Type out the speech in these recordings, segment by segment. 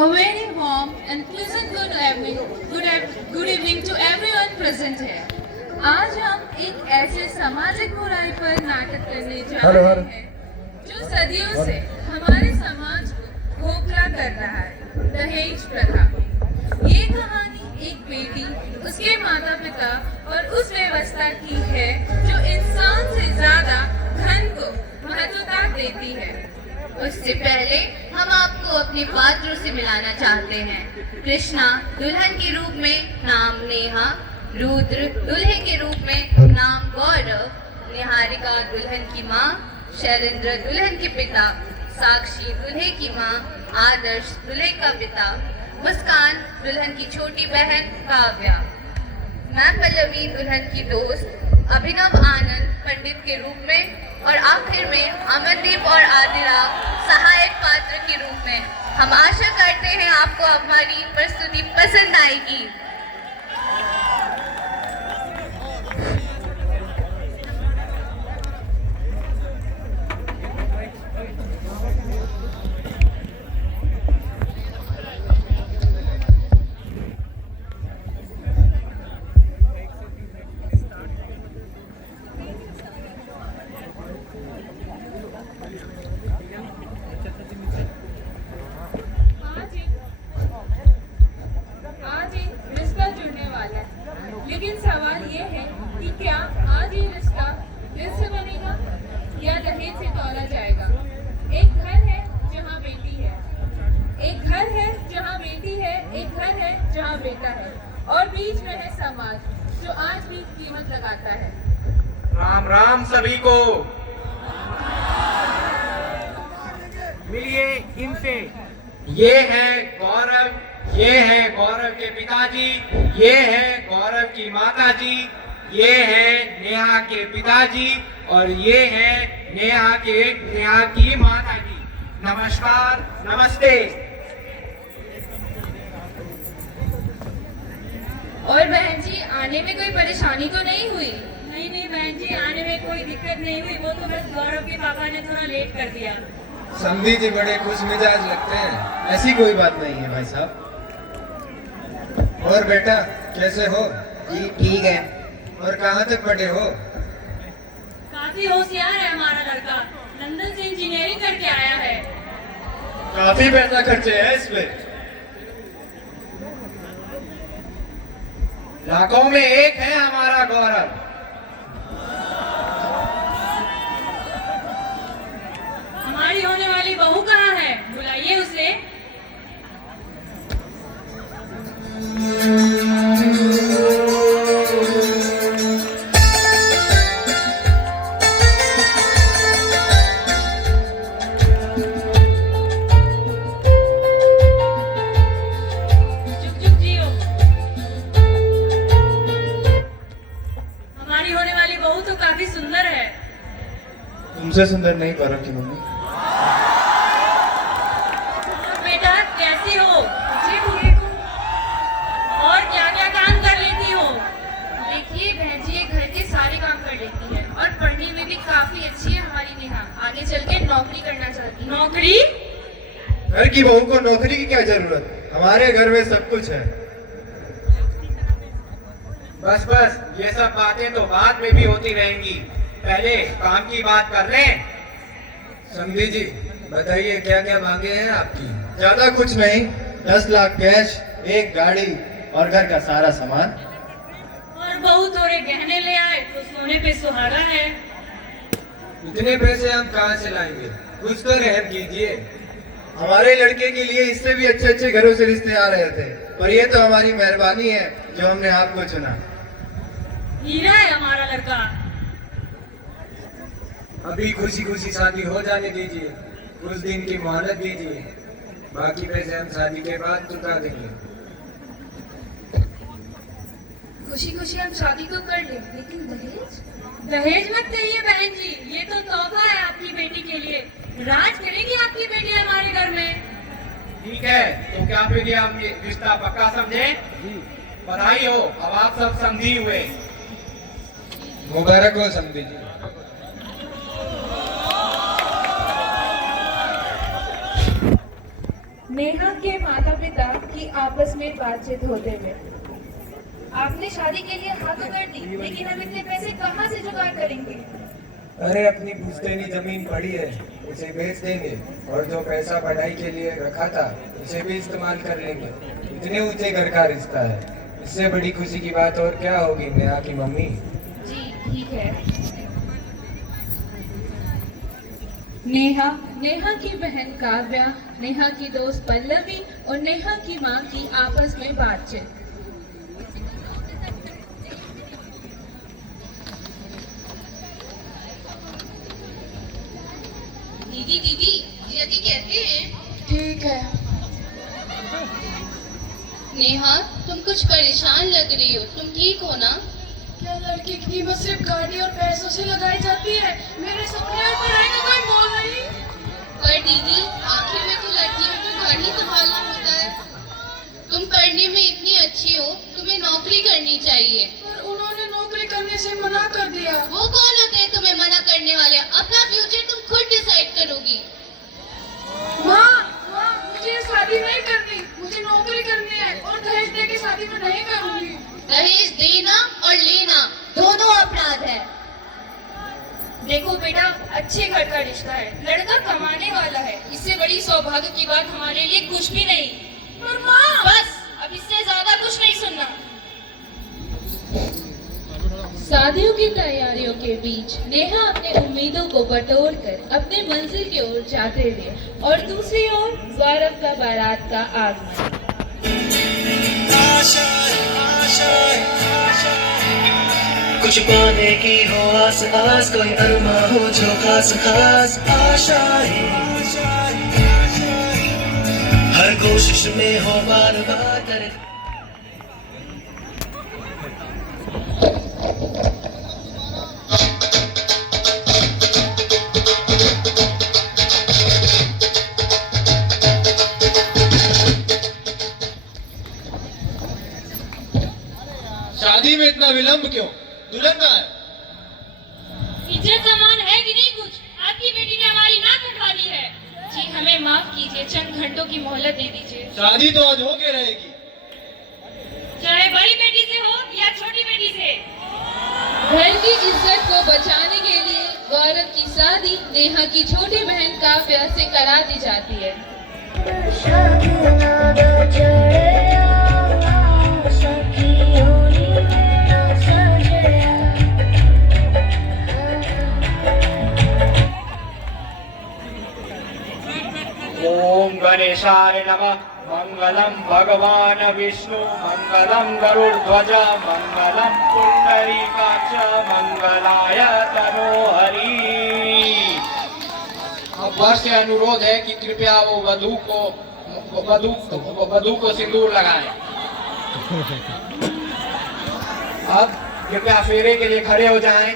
A very warm and pleasant good evening to everyone present here. आज हम एक ऐसे सामाजिक बुराई पर नाटक करने जा रहे हैं जो सदियों से हमारे समाज को खोखला कर रहा है, दहेज प्रथा। ये कहानी एक बेटी, उसके माता पिता और उस व्यवस्था की है जो इंसान से ज्यादा धन को महत्वता देती है। उससे पहले हम आपको अपने पात्रों से मिलाना चाहते हैं। कृष्णा दुल्हन के रूप में नाम नेहा, रुद्र दुल्हे के रूप में नाम गौरव, निहारिका दुल्हन की माँ, शैलेंद्र दुल्हन के पिता, साक्षी दुल्हे की माँ, आदर्श दुल्हे का पिता, मुस्कान दुल्हन की छोटी बहन काव्या, मैं पल्लवी दुल्हन की दोस्त, अभिनव आनंद पंडित के रूप में और आखिर में अमनदीप और आदिरा सहायक पात्र के रूप में। हम आशा करते हैं आपको हमारी प्रस्तुति पसंद आएगी। लेकिन सवाल ये है कि क्या आज ये रिश्ता दिल से बनेगा या दहेज से तौला जाएगा। एक घर है जहाँ बेटी है, एक घर है जहाँ बेटी है, एक घर है जहाँ बेटा है, और बीच में है समाज जो आज भी कीमत लगाता है। राम राम सभी को। मिलिए इनसे। ये है गौरव, ये है गौरव के पिताजी, ये है गौरव की माताजी, ये है नेहा के पिताजी और ये है नेहा की माताजी। नमस्कार, नमस्ते। और बहन जी, आने में कोई परेशानी तो नहीं हुई? नहीं बहन जी, आने में कोई दिक्कत नहीं हुई। वो तो बस गौरव के पापा ने थोड़ा लेट कर दिया। समधी जी बड़े खुश मिजाज लगते हैं। ऐसी कोई बात नहीं है भाई साहब। और बेटा कैसे हो? जी ठीक है। और कहाँ तक पढ़े हो? काफी होशियार है हमारा लड़का, लंदन से इंजीनियरिंग करके आया है। काफी पैसा खर्चे है इस पे। लाखों में एक है हमारा गौरव। हमारी होने वाली बहू कहाँ है? बुलाइए उसे। हमारी होने वाली बहू तो काफी सुंदर है। तुमसे सुंदर नहीं गौरव की मम्मी। बेटा कैसी हो? जी ठीक हूँ। और क्या क्या काम कर लेती हो? देखिए बहन जी, ये घर के सारे काम कर लेती है और पढ़ने में भी काफी अच्छी है हमारी नेहा। आगे चल के नौकरी करना चाहती है। नौकरी? घर की बहू को नौकरी की क्या जरूरत? हमारे घर में सब कुछ है। बस बस, ये सब बातें तो बाद में भी होती रहेंगी, पहले काम की बात कर लें। समधी जी बताइए क्या क्या मांगे हैं आपकी? ज्यादा कुछ नहीं, 10 लाख कैश, एक गाड़ी और घर का सारा सामान। और बहू थोड़े गहने ले आए तो सोने पे सुहागा है। इतने पैसे हम कहाँ से लाएंगे? कुछ तो रहम कीजिए। हमारे लड़के के लिए इससे भी अच्छे अच्छे घरों से रिश्ते आ रहे थे, पर ये तो हमारी मेहरबानी है जो हमने आपको चुना। हीरा है हमारा लड़का। अभी खुशी खुशी शादी हो जाने दीजिए, कुछ दिन की मोहलत दीजिए, बाकी पैसे हम शादी के बाद चुका देंगे। खुशी खुशी हम शादी तो कर ले, लेकिन दहेज? दहेज मत कहिए बहन जी, ये तो तोहफा है आपकी बेटी के लिए। राज करेगी आपकी बेटी हमारे घर में। ठीक है, तो क्या फिर ये हम ये रिश्ता पक्का समझे? बधाई हो, अब आप सब समझी हुए। मुबारक हो समधी जी। नेहा के माता पिता की आपस में बातचीत होते हुए। आपने शादी के लिए हाँ तो कर दी, लेकिन हम इतने पैसे कहाँ से जुगाड़ करेंगे? अरे अपनी पुश्तैनी जमीन पड़ी है, उसे बेच देंगे और जो पैसा पढ़ाई के लिए रखा था उसे भी इस्तेमाल कर लेंगे। इतने ऊंचे घर का रिश्ता है, इससे बड़ी खुशी की बात और क्या होगी नेहा की मम्मी। जी ठीक है। नेहा की बहन काव्या, नेहा की दोस्त पल्लवी और नेहा की माँ की आपस में बातचीत। दीदी यदि कहते हैं। ठीक है। नेहा तुम कुछ परेशान लग रही हो, तुम ठीक हो ना? क्या लड़की की कीमत सिर्फ गाड़ी और पैसों से लगाई जाती है? मेरे सपने और पढ़ाई का कोई मोल नहीं। पर दीदी आखिर में तो लड़कियों को घर ही संभालना होता है। तुम पढ़ने में इतनी अच्छी हो, तुम्हें नौकरी करनी चाहिए। पर उन्होंने नौकरी करने से मना कर दिया। वो कौन होते हैं तुम्हें मना करने वाले? अपना फ्यूचर तुम खुद डिसाइड करोगी। माँ, मुझे शादी नहीं करनी, मुझे नौकरी करनी है और दहेज दे के शादी में नहीं करूंगी। दहेज देना और लेना दोनों अपराध है। देखो बेटा, अच्छे घर का रिश्ता है, लड़का कमाने वाला है, इससे बड़ी सौभाग्य की बात हमारे लिए कुछ भी नहीं। पर माँ, बस अब इससे ज्यादा कुछ नहीं सुनना। शादियों की तैयारियों के बीच नेहा अपने उम्मीदों को बटोरकर अपने मंजिल की ओर जाते हुए और दूसरी ओर गौरव का बारात का आगमन। कुछ पाने की हो आस आस, कोई अरमा हो जो खास खास आशाएं, हर कोशिश में हो बार बार करे। शादी में इतना विलंब क्यों? दुल्हन कहाँ है? इज्जत सामान है कि नहीं कुछ? आपकी बेटी ने हमारी नाक कटवा दी है। जी हमें माफ कीजिए, चंद घंटों की मोहलत दे दीजिए। शादी तो आज होके रहेगी, चाहे बड़ी बेटी से हो या छोटी बेटी से। घर की इज्जत को बचाने के लिए गौरव की शादी नेहा की छोटी बहन काव्या से करा दी जाती है। ओम गणेशाय नमः। मंगलम भगवान विष्णु, मंगलम गरुड़ध्वज, मंगलम पुंडरीकाक्ष, मंगलाय तनोहरि। अब वर से अनुरोध है कि कृपया वो वधू को सिंदूर लगाएं। अब कृपया फेरे के लिए खड़े हो जाएं।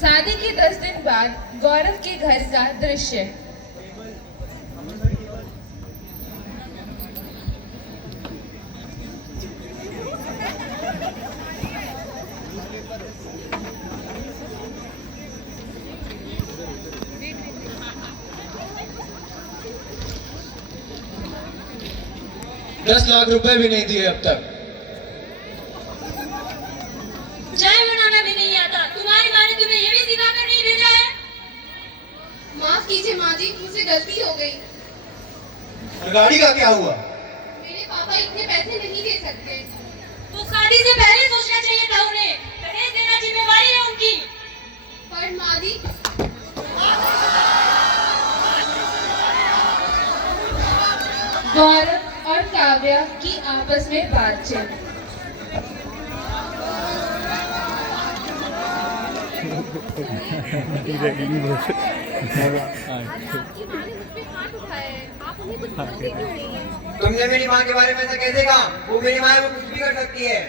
शादी के 10 दिन बाद गौरव के घर का दृश्य। ₹10 लाख भी नहीं दिए अब तक। चाय बनाना भी नहीं आता, तुम्हारी माँ ने तुम्हें ये भी सिखाकर नहीं भेजा है? माफ कीजिए माँ जी, मुझसे गलती हो गई। और गाड़ी का क्या हुआ? मेरे पापा इतने पैसे नहीं दे सकते। तो शादी से पहले सोचना चाहिए था उन्हें। दहेज देना जिम्मेवारी है उनकी। पर मैम मादी। गौरव और काव्या की आपस में बातचीत। तुमने मेरी माँ के बारे में ऐसा कैसे कहा? वो मेरी माँ है, वो कुछ भी कर सकती है।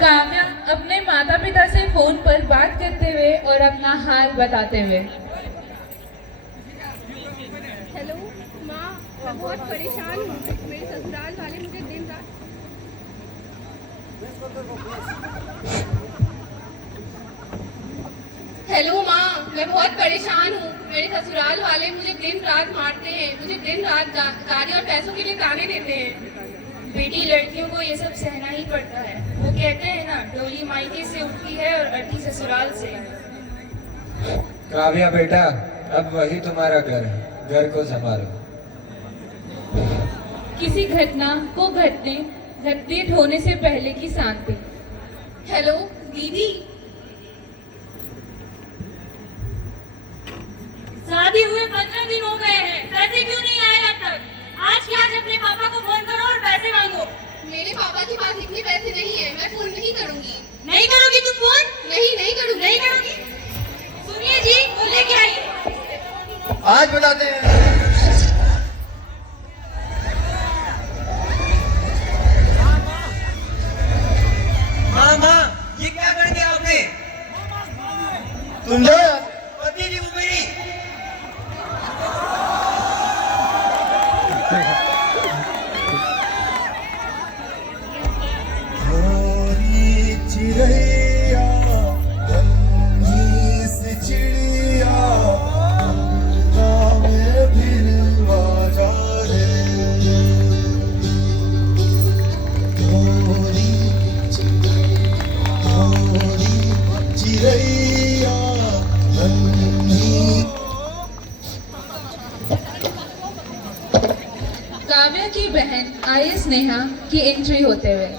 काव्या अपने माता पिता से फोन पर बात करते हुए और अपना हाल बताते हुए। हेलो माँ, मैं बहुत परेशान हूँ। मेरे ससुराल वाले मुझे दिन रात हेलो माँ, मैं बहुत परेशान हूँ। मेरे ससुराल वाले मुझे दिन रात मारते हैं। मुझे दिन रात गाड़ी और पैसों के लिए ताने देते हैं। बेटी लड़कियों को ये सब सहना ही पड़ता है। वो कहते हैं ना, डोली मायके से उठती है और अर्थी ससुराल से। काव्या बेटा, अब वही तुम्हारा घर है, घर को संभालो। किसी घटना को घटित होने से पहले की शांति। हेलो दीदी। शादी हुए 15 दिन हो गए हैं, पैसे क्यों नहीं आए अब तक? आज के आज अपने पापा को फोन करो और पैसे मांगो। मेरे पापा के पास इतने पैसे नहीं है, मैं फोन नहीं करूँगी। नहीं करोगी तुम फोन? नहीं करूँगी। नहीं करोगी? सुनिए जी, वो लेके आइए। आज बुलाते हैं। माँ, ये क्या कर दिया आपने? तुम जाओ। पति थी वो मेरी। चिड़ैया कन्नी से चिड़िया में भिलवा जा रे। गोरी चिड़ैया कन्नी। काव्या की बहन आईएएस नेहा की एंट्री होते हुए।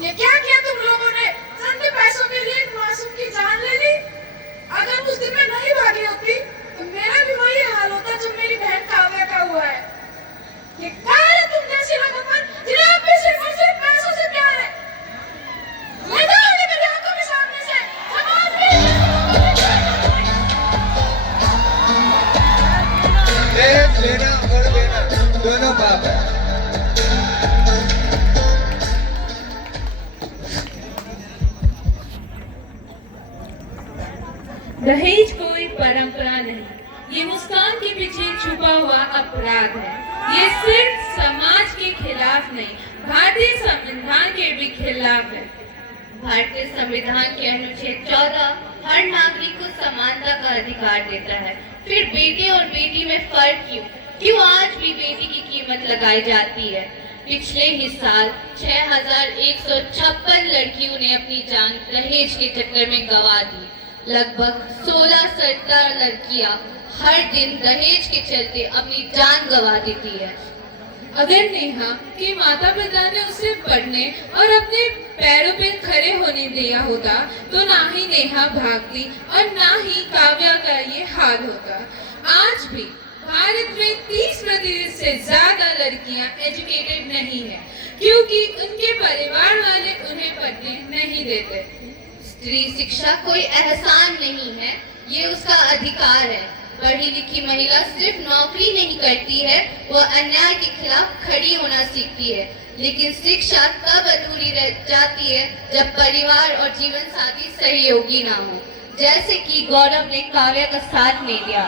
ये क्या किया तुम लोगों ने? चंद पैसों के लिए एक मासूम की जान ले ली। अगर उस दिन मैं नहीं भागी होती तो मेरा भी वही हाल होता जो मेरी बहन काव्या का हुआ है। ये क्या है तुम जैसी लोगों पर जिन्हें आप भी सिर्फ और सिर्फ पैसों से प्यार है? ले जाओ उन्हें मेरी आंखों के सामने से। समाज दहेज लेना और देना दोनों पाप है। दहेज कोई परंपरा नहीं, ये मुस्कान के पीछे छुपा हुआ अपराध है। ये सिर्फ समाज के खिलाफ नहीं, भारतीय संविधान के भी खिलाफ है। भारतीय संविधान के अनुच्छेद 14 हर नागरिक को समानता का अधिकार देता है। फिर बेटे और बेटी में फर्क क्यों आज भी बेटी की कीमत लगाई जाती है? पिछले ही साल 6156 लड़कियों ने अपनी जान दहेज के चक्कर में गंवा दी। लगभग 16-17 लड़कियां हर दिन दहेज के चलते अपनी जान गंवा देती है। अगर नेहा के माता पिता ने उसे पढ़ने और अपने पैरों पे खड़े होने दिया होता तो ना ही नेहा भागती और ना ही काव्या का ये हाल होता। आज भी भारत में 30% से ज्यादा लड़कियां एजुकेटेड नहीं है क्योंकि उनके परिवार वाले उन्हें पढ़ने नहीं देते। स्त्री शिक्षा कोई एहसान नहीं है, ये उसका अधिकार है। पढ़ी लिखी महिला सिर्फ नौकरी नहीं करती है, वह अन्याय के खिलाफ खड़ी होना सीखती है। लेकिन शिक्षा तब अधूरी रह जाती है जब परिवार और जीवन साथी सहयोगी ना हो। जैसे कि गौरव ने काव्या का साथ नहीं दिया।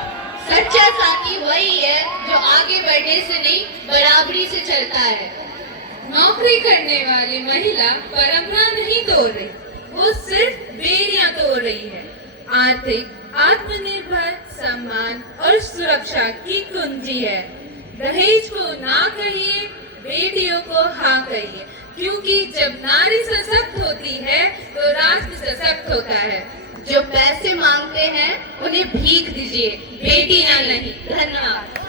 सच्चा साथी वही है जो आगे बढ़ने से नहीं बराबरी से चलता है। नौकरी करने वाली महिला परंपरा नहीं तोड़ रही, वो सिर्फ बेड़ियां तोड़ रही है। आर्थिक आत्मनिर्भर, सम्मान और सुरक्षा की कुंजी है। दहेज को ना कहिए, बेटियों को हाँ कहिए, क्योंकि जब नारी सशक्त होती है तो राष्ट्र सशक्त होता है। जो पैसे मांगते हैं उन्हें भीख दीजिए, बेटी ना नहीं। धन्यवाद।